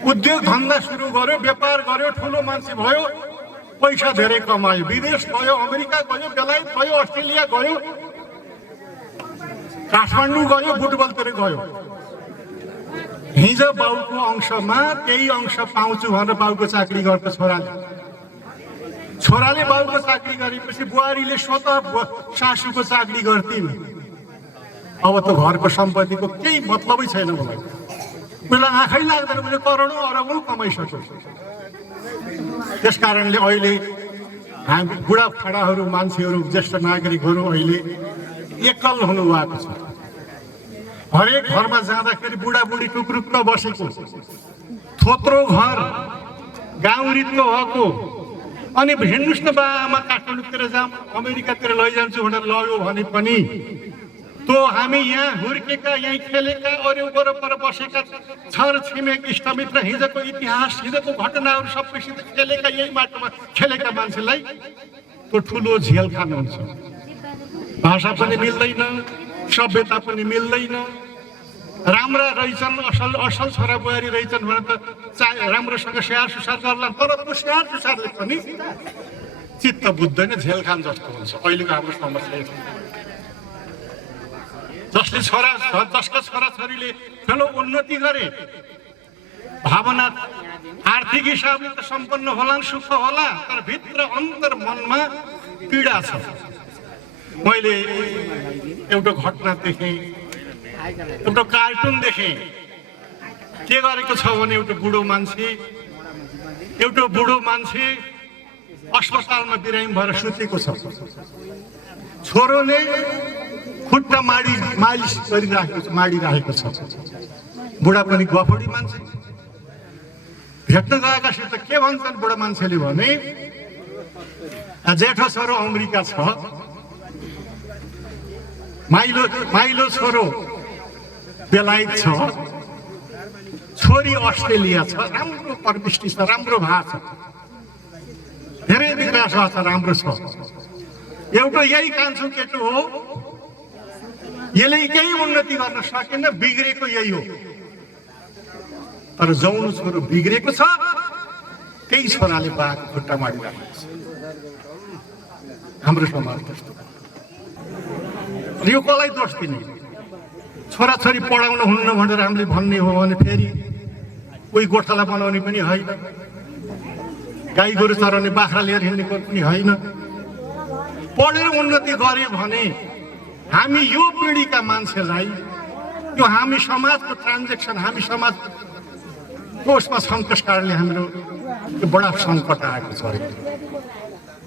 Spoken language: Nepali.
उद्योग धन्दा सुरु गर्यो, व्यापार गर्यो, ठुलो मान्छे भयो, पैसा धेरै कमायो, विदेश गयो, अमेरिका गयो, बेलायत गयो, अस्ट्रेलिया गयो, काठमाडौँ गयो, बुटबलतिर गयो। हिजो बाउको अंशमा केही अंश पाउँछु भनेर बाउको चाकरी गर्छ छोराले बाउको चाकरी गरेपछि बुहारीले स्वतः सासूको चाकरी गर्थिन्। अब त घरको सम्पत्तिको केही मतलबै छैन मलाई। उसलाई आँखै लाग्दैन, उसले करोडौँ अरबौँ कमाइसक्यो। त्यस कारणले अहिले हामी बुढाखाडाहरू, मान्छेहरू, ज्येष्ठ नागरिकहरू अहिले एकल हुनुभएको छ। हरेक घरमा जाँदाखेरि बुढाबुढी टुक्रुक्क बसेको, थोत्रो घर, गाउँ रित्तो भएको, अनि हिँड्नुहोस् न बा आमा काठमाडौँतिर जाऊँ, अमेरिकातिर लैजान्छु भनेर लग्यो भने पनि तो हामी यहाँ हुर्केका, यहीँ खेलेका, अरू वरपर बसेका छर छिमेक इष्टमित्र, हिजोको इतिहास, हिजोको घटनाहरू सबैसित खेलेका, यही माटोमा खेलेका मान्छेलाई त्यो ठुलो झेल खानुहुन्छ। भाषा पनि मिल्दैन, सभ्यता पनि मिल्दैन। राम्रा रहेछन्, असल असल छोरा बुहारी रहेछन् भने त राम्रोसँग स्याहार सुसार गर्ला, तर त्यो स्याहार सुसारले पनि चित्त बुझ्दैन, झेल खान जस्तो हुन्छ। अहिलेको हाम्रो समस्या जसका छोराछोरीले ठुलो उन्नति गरे, भावना आर्थिक हिसाबले त सम्पन्न होला, सुख होला, तर भित्र अन्तर मनमा पीडा छ। मैले एउटा घटना देखेँ, एउटा कार्टुन देखेँ। के गरेको छ भने एउटा बुढो मान्छे अस्पतालमा बिरामी भएर सुतेको छ। छोरोले खुट्टा मालिस माडिरहेको छ। बुढा पनि गफडी मान्छे। भेट्न गएकासित के भन्छन् बुढा मान्छेले भने, जेठो छोरो अमेरिका छ, माइलो छोरो बेलायत छ, छोरी अस्ट्रेलिया छ। राम्रो परविष्टि छ, राम्रो भा छ, धेरै विकास छ, राम्रो छ। एउटा यही कान्छो केटो हो, यसले केही उन्नति गर्न सकेन, बिग्रेको यही हो। तर जौनो छोरो बिग्रेको छ, त्यही छोराले बाको खुट्टा माडिरहेको छ। हाम्रो समाज त्यस्तो। यो कसलाई दोष दिने? छोराछोरी पढाउन हुन्न भनेर हामीले भन्ने हो भने फेरि कोही गोठाला बनाउने पनि होइन, गाई गोरु चराउने बाख्रा लिएर हिँड्ने पनि होइन। पढेर उन्नति गर्यो भने हामी यो पिँढीका मान्छेलाई, यो हामी समाजको ट्रान्जेक्सन, हामी समाज कोषमा छौँ, त्यस कारणले हाम्रो यो बडा सङ्कट आएको छ।